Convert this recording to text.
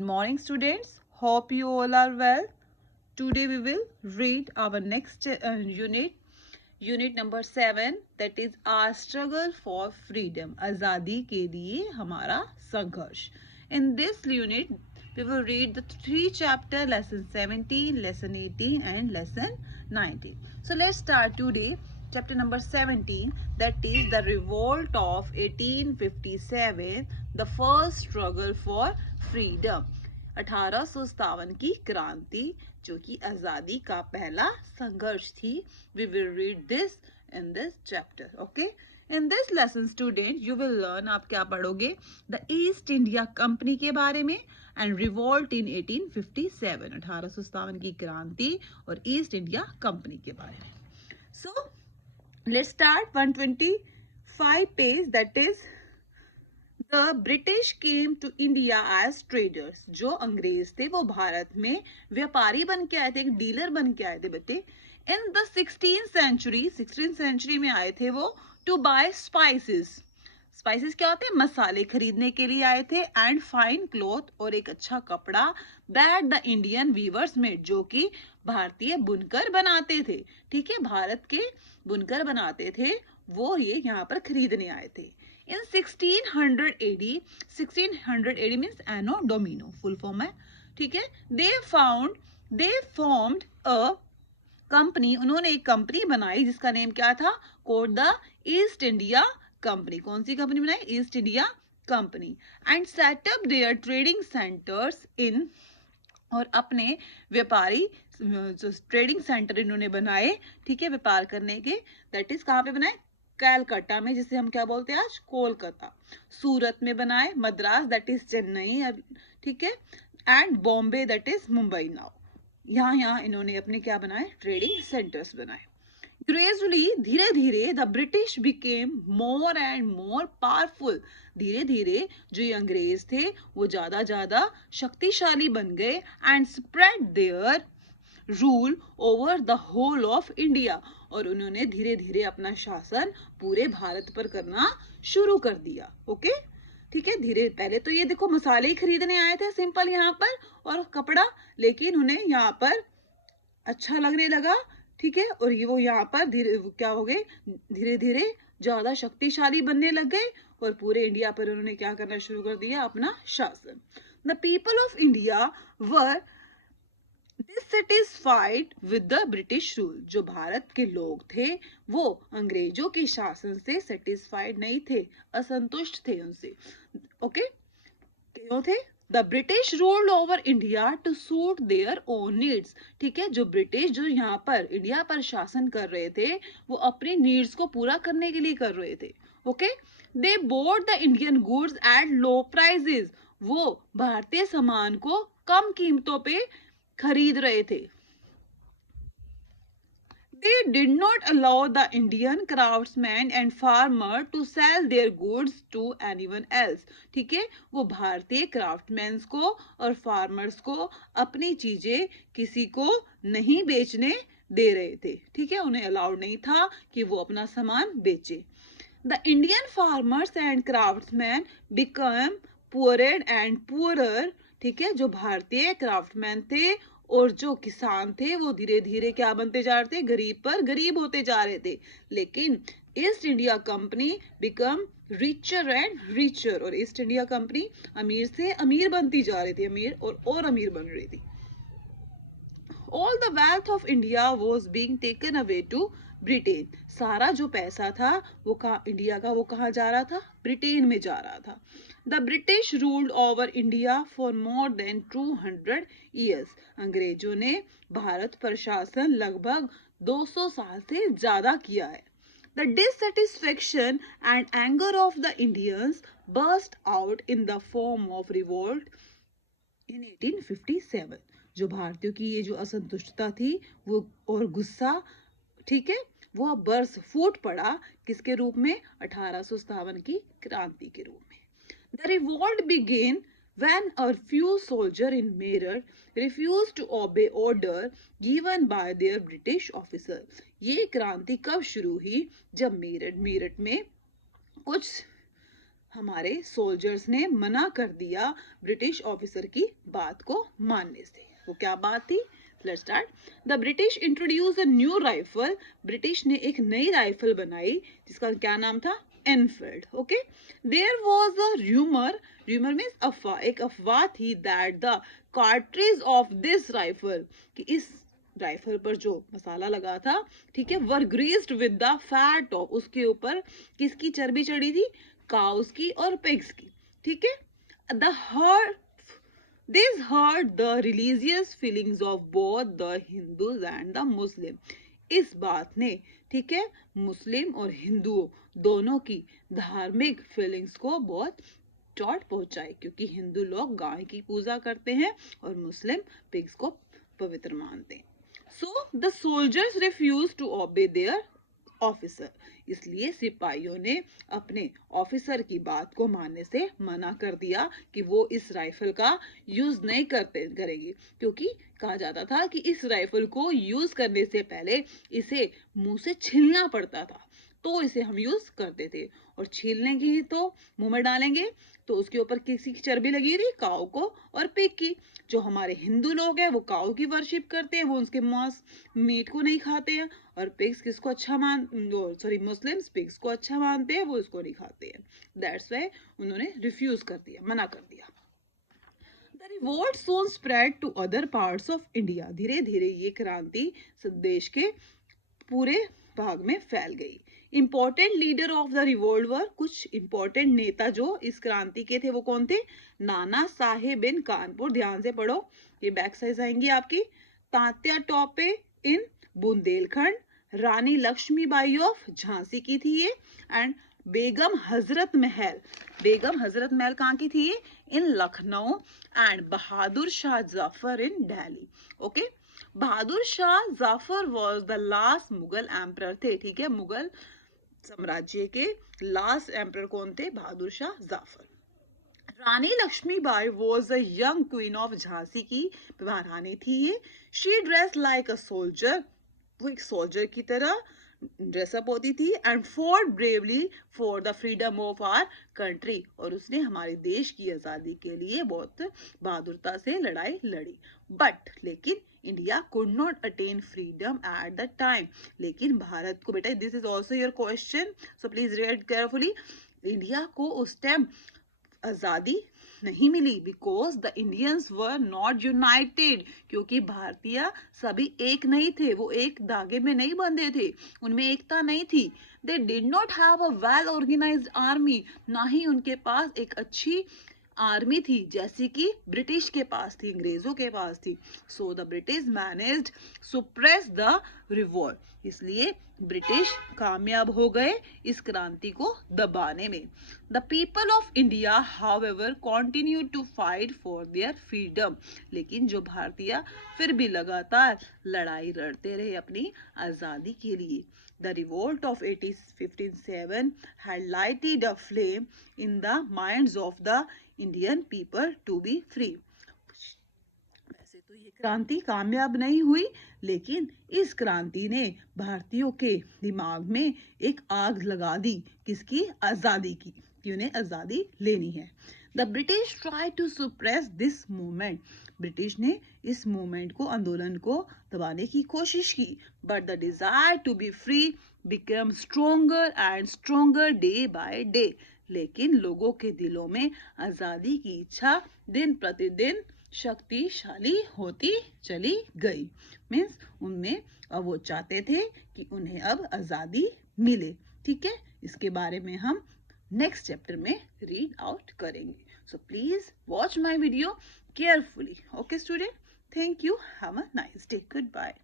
Morning students, hope you all are well. Today we will read our next unit number 7, that is our struggle for freedom. आज़ादी के लिए हमारा संघर्ष. In this unit we will read the 3 chapter, lesson 17, lesson 18 and lesson 19. So let's start today. Chapter number 17, that is the revolt of 1857, the first struggle for freedom. 1857 की क्रांति, जो कि आजादी का पहला संघर्ष थी. We will read this in this chapter. Okay. In this lesson student you will learn, आप क्या पढ़ोगे, the East India Company के बारे में and revolt in 1857, 1857 की क्रांति और ईस्ट इंडिया कंपनी के बारे में. So let's start 125 page, that is The British came to India as traders. जो अंग्रेज थे वो भारत में व्यापारी बन के आए थे, एक डीलर बन के आए थे बेटे. In the 16th century में आए थे वो to buy spices. स्पाइसेस क्या होते हैं, मसाले खरीदने के लिए आए थे. एंड फाइन क्लॉथ, और एक अच्छा कपड़ा, that the Indian weavers made, जो कि भारतीय बुनकर बनाते थे. ठीक है, भारत के बुनकर बनाते थे, वो ये यहाँ पर खरीदने आए थे. In 1600 AD, 1600 AD means Anno Domini, full form है. ठीक है, they formed a कंपनी, उन्होंने एक कंपनी बनाई जिसका नेम क्या था, called the East India company. कौन सी कंपनी बनाई, East India company. And set up their trading centres in, और अपने व्यापारी ट्रेडिंग सेंटर इन्होंने बनाए. ठीक है, व्यापार करने के. दैट इज कहाँ पे बनाए, कैलकाटा में, जिसे हम क्या बोलते हैं आज, कोलकाता. सूरत में बनाए, मद्रास दैट इज चेन्नई. ठीक है, and Bombay that is Mumbai now. यहाँ इन्होंने अपने क्या बनाए, ट्रेडिंग सेंटर्स बनाए. ग्रेजुअली, धीरे धीरे, the British became more and more powerful. धीरे धीरे जो ये अंग्रेज थे वो ज्यादा शक्तिशाली बन गए. And spread their rule over the whole of India, और उन्होंने धीरे धीरे अपना शासन पूरे भारत पर करना शुरू कर दिया. ओके, ठीक है. धीरे, पहले तो ये देखो मसाले ही खरीदने आए थे सिंपल यहाँ पर, और कपड़ा, लेकिन उन्हें यहाँ पर अच्छा लगने लगा. ठीक है, और ये वो यहाँ पर धीरे क्या हो गए, धीरे धीरे ज्यादा शक्तिशाली बनने लग गए, और पूरे इंडिया पर उन्होंने क्या करना शुरू कर दिया, अपना शासन. The people of India were dissatisfied with the British rule. जो भारत के लोग थे वो अंग्रेजों के शासन से सेटिस्फाइड नहीं थे, असंतुष्ट थे उनसे. ओके, क्यों थे, the British ruled over India to suit their own needs. ठीक है, जो ब्रिटिश जो यहाँ पर इंडिया पर शासन कर रहे थे वो अपनी नीड्स को पूरा करने के लिए कर रहे थे. Okay, they bought the Indian goods at low prices. वो भारतीय सामान को कम कीमतों पे खरीद रहे थे. They did not allow the Indian craftsmen and farmer to sell their goods to anyone else. ठीक है, वो भारतीय क्राफ्टमैन्स को और फार्मर्स को अपनी चीजें किसी को नहीं बेचने दे रहे थे. ठीक है, उन्हें अलाउड नहीं था कि वो अपना सामान बेचे. The Indian farmers and craftsmen became poorer and poorer. ठीक है, जो भारतीय क्राफ्टमैन थे और जो किसान थे वो धीरे धीरे क्या बनते जा रहे थे, गरीब पर गरीब होते जा रहे थे. लेकिन East India Company become richer and richer, और ईस्ट इंडिया कंपनी अमीर से अमीर बनती जा रही थी, अमीर और अमीर बन रही थी. All the wealth of India was being taken away to Britain. सारा जो पैसा था वो कहाँ, इंडिया का, वो कहाँ जा रहा था, ब्रिटेन में जा रहा था. The British ruled over India for more than 200 years. अंग्रेजों ने भारत पर शासन लगभग 200 साल से ज्यादा किया है. The dissatisfaction and anger of the Indians burst out in the form of revolt in 1857. जो भारतीयों की ये जो असंतुष्टता थी वो और गुस्सा, ठीक है, वो बर्स फूट पड़ा किसके रूप में, 1857 की क्रांति के रूप में. The revolt began when a few soldiers in Meerut refused to obey order given by their British officer. ये क्रांति कब शुरू हुई, जब मेरठ में कुछ हमारे सोल्जर्स ने मना कर दिया ब्रिटिश ऑफिसर की बात को मानने से। वो क्या बात थी? Let's start. The British introduce a new rifle. British ने एक नई राइफल बनाई जिसका क्या नाम था? Enfield. Okay, there was a rumour, rumour means अफवाह, एक अफवाह थी that the cartridge of this rifle, कि इस राइफल पर जो मसाला लगा था, ठीक है, were greased with the fat of, उसके ऊपर किसकी चर्बी चढ़ी थी? काउस की और पिग्स की, ठीक है। The hurt, this hurt the religious feelings of both the Hindus and the Muslim. इस बात ने, ठीक है, मुस्लिम और हिंदुओं दोनों की धार्मिक फीलिंग्स को बहुत चोट पहुंचाई, क्योंकि हिंदू लोग गाय की पूजा करते हैं और मुस्लिम पिग्स को पवित्र मानते हैं। So the soldiers refuse to obey their officer, इसलिए सिपाहियों ने अपने ऑफिसर की बात को मानने से मना कर दिया कि वो इस राइफल का यूज नहीं करेंगे, क्योंकि कहा जाता था कि इस राइफल को यूज करने से पहले इसे मुंह से छीलना पड़ता था, तो इसे हम यूज करते थे। और छीलने की तो मुंह में डालेंगे तो उसके ऊपर किसी की चर्बी लगी थी? काऊ को और पिग की। जो हमारे हिंदू लोग हैं वो काऊ की वर्शिप करते हैं, वो उसके मांस मीट को नहीं खाते हैं। और पिग्स किसको अच्छा मुस्लिम्स पिग्स को अच्छा मानते हैं, वो इसको नहीं खाते हैं। दैट्स व्हाई उन्होंने रिफ्यूज कर दिया, मना कर दिया। The revolt soon spread to other parts of India. धीरे धीरे ये क्रांति देश के पूरे भाग में फैल गई। Important leader of the revolt were, कुछ इंपॉर्टेंट नेता जो इस क्रांति के थे वो कौन थे? नाना साहेब इन कानपुर, ध्यान से पढ़ो, ये बैक साइड आएंगी आपकी। तात्या टोपे इन बुंदेलखंड, रानी लक्ष्मीबाई ऑफ झांसी की थी ये, एंड बेगम हजरत महल, बेगम हजरत महल कहाँ की थी ये? In Lucknow, and Bahadur Shah Zafar in Delhi. Okay, Bahadur Shah Zafar was the last Mughal emperor थे, ठीक है, मुगल साम्राज्य के लास्ट एम्परर कौन थे? Bahadur Shah Zafar. Rani Lakshmibai was a young queen of Jhansi की महारानी थी ये। She dress like a soldier, वो एक सोल्जर की तरह ड्रेसअप होती थी, and fought bravely for the freedom of our country, और उसने हमारे देश की आजादी के लिए बहुत बहादुरता से लड़ाई लड़ी। बट लेकिन India could not attain freedom at the time, लेकिन भारत को, बेटा this is also your question, so please read carefully. India को उस टाइम आजादी नहीं मिली because the Indians were not united, क्योंकि भारतीय सभी एक नहीं थे, वो एक धागे में नहीं बंधे थे, उनमें एकता नहीं थी। They did not have a well organised army, ना ही उनके पास एक अच्छी आर्मी थी जैसी कि ब्रिटिश के पास थी, अंग्रेजों के पास थी। So the British managed suppress the revolt, इसलिए ब्रिटिश कामयाब हो गए इस क्रांति को दबाने में। The people of India however continue to fight for their freedom, लेकिन जो भारतीय फिर भी लगातार लड़ाई लड़ते रहे अपनी आजादी के लिए। The revolt of 1857 had lighted a flame in the minds of the Indian people to be free. वैसे तो ये क्रांति कामयाब नहीं हुई, लेकिन इस क्रांति ने भारतीयों के दिमाग में एक आग लगा दी, किसकी? आजादी की, कि उन्हें आजादी लेनी है। The British try to suppress this movement, British ने इस मूवमेंट को, आंदोलन को दबाने की कोशिश की। But the desire to be free become stronger and stronger day by day, लेकिन लोगों के दिलों में आजादी की इच्छा दिन प्रतिदिन शक्तिशाली होती चली गई। मीन्स उनमें अब वो चाहते थे कि उन्हें अब आजादी मिले, ठीक है। इसके बारे में हम नेक्स्ट चैप्टर में रीड आउट करेंगे। So please watch my video carefully. Okay student, thank you, have a nice day, good bye.